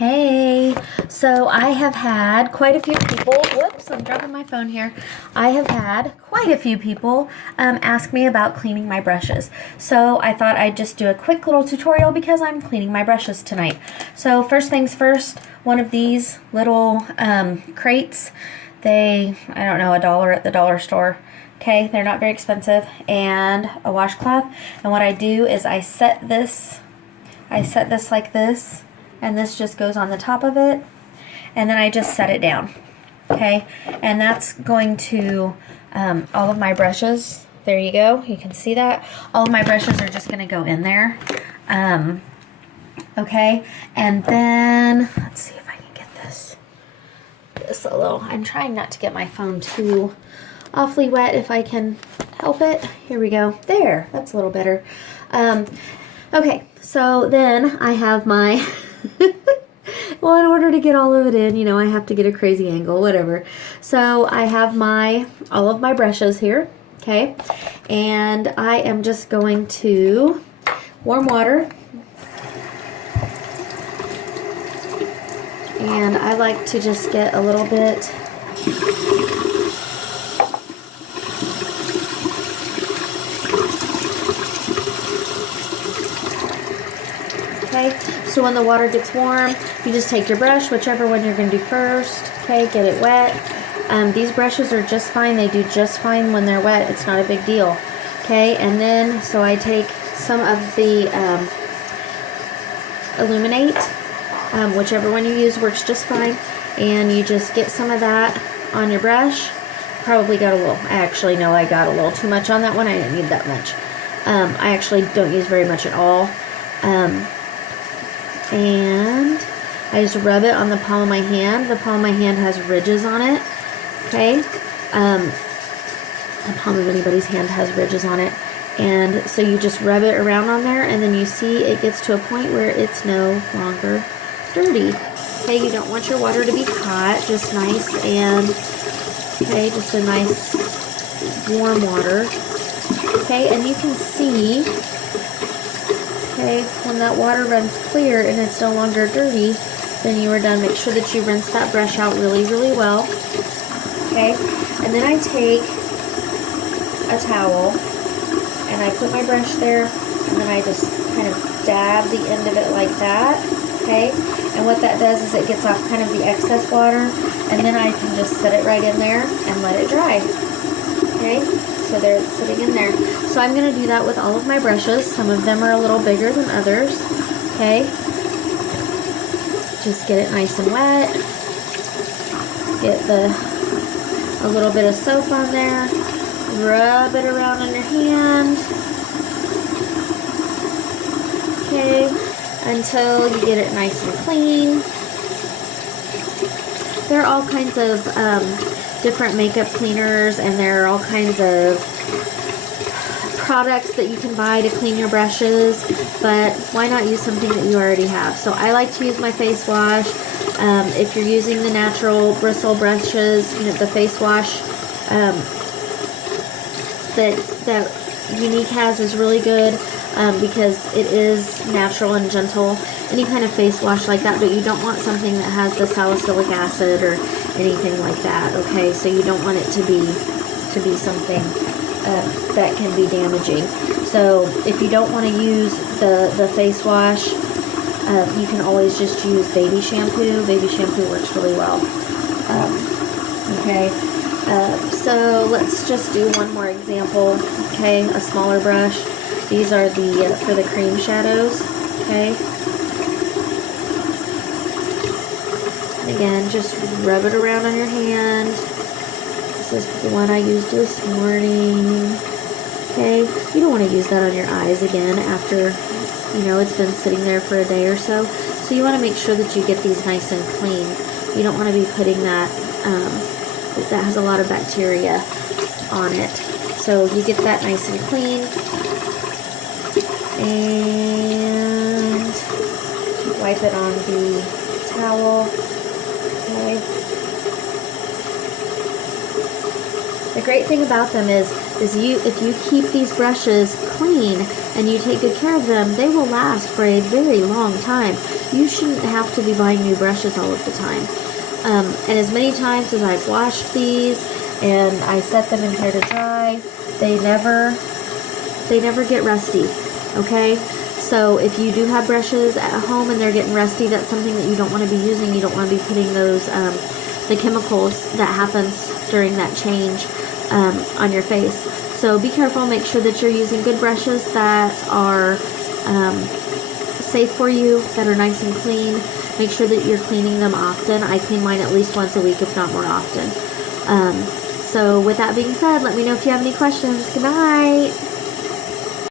Hey, so I have had quite a few people, whoops, I'm dropping my phone here. I have had quite a few people ask me about cleaning my brushes. So I thought I'd just do a quick little tutorial because I'm cleaning my brushes tonight. So first things first, one of these little crates, I don't know, $1 at the dollar store. Okay, they're not very expensive, and a washcloth. And what I do is I set this like this, and this just goes on the top of it, and then I just set it down. Okay, and that's going to all of my brushes. There you go, you can see that all of my brushes are just going to go in there. Okay, and then let's see if I can get this a little. I'm trying not to get my phone too awfully wet if I can help it. Here we go. There, that's a little better. Okay, so then I have my well, in order to get all of it in, you know, I have to get a crazy angle, whatever. So I have all of my brushes here, okay? And I am just going to warm water. And I like to just get a little bit okay, so when the water gets warm, you just take your brush, whichever one you're going to do first, okay, get it wet. These brushes are just fine. They do just fine when they're wet. It's not a big deal, okay? And then, so I take some of the Illuminate, whichever one you use works just fine, and you just get some of that on your brush. Probably got a little, actually, no, I got a little too much on that one. I didn't need that much. I actually don't use very much at all. And I just rub it on the palm of my hand. The palm of my hand has ridges on it, okay? The palm of anybody's hand has ridges on it. And so you just rub it around on there, and then you see it gets to a point where it's no longer dirty. Okay, you don't want your water to be hot, just nice and, okay, just a nice warm water. Okay, and you can see, okay, when that water runs clear and it's no longer dirty, then you are done. Make sure that you rinse that brush out really, really well. Okay, and then I take a towel and I put my brush there, and then I just kind of dab the end of it like that. Okay, and what that does is it gets off kind of the excess water, and then I can just set it right in there and let it dry. Okay, so there it's sitting in there. So I'm going to do that with all of my brushes. Some of them are a little bigger than others. Okay, just get it nice and wet. Get a little bit of soap on there. Rub it around on your hand. Okay, until you get it nice and clean. There are all kinds of different makeup cleaners, and there are all kinds of products that you can buy to clean your brushes, but why not use something that you already have? So I like to use my face wash. If you're using the natural bristle brushes, you know, the face wash that Unique has is really good because it is natural and gentle. Any kind of face wash like that, but you don't want something that has the salicylic acid or anything like that, okay? So you don't want it to be something that can be damaging. So if you don't want to use the face wash, you can always just use baby shampoo. Baby shampoo works really well. Okay, so let's just do one more example. Okay, a smaller brush. These are for the cream shadows. Okay. Again, just rub it around on your hand. This is the one I used this morning. Okay, you don't want to use that on your eyes again after, you know, it's been sitting there for a day or so. So you want to make sure that you get these nice and clean. You don't want to be putting that has a lot of bacteria on it. So you get that nice and clean. And wipe it on the towel. Okay. The great thing about them is if you keep these brushes clean and you take good care of them, they will last for a very long time. you shouldn't have to be buying new brushes all of the time. And as many times as I've washed these and I set them in here to dry, they never get rusty, okay? So if you do have brushes at home and they're getting rusty, that's something that you don't want to be using. You don't want to be putting those, the chemicals that happens during that change on your face. So be careful, make sure that you're using good brushes that are safe for you, that are nice and clean. Make sure that you're cleaning them often. I clean mine at least once a week, if not more often. So with that being said, let me know if you have any questions. Good night.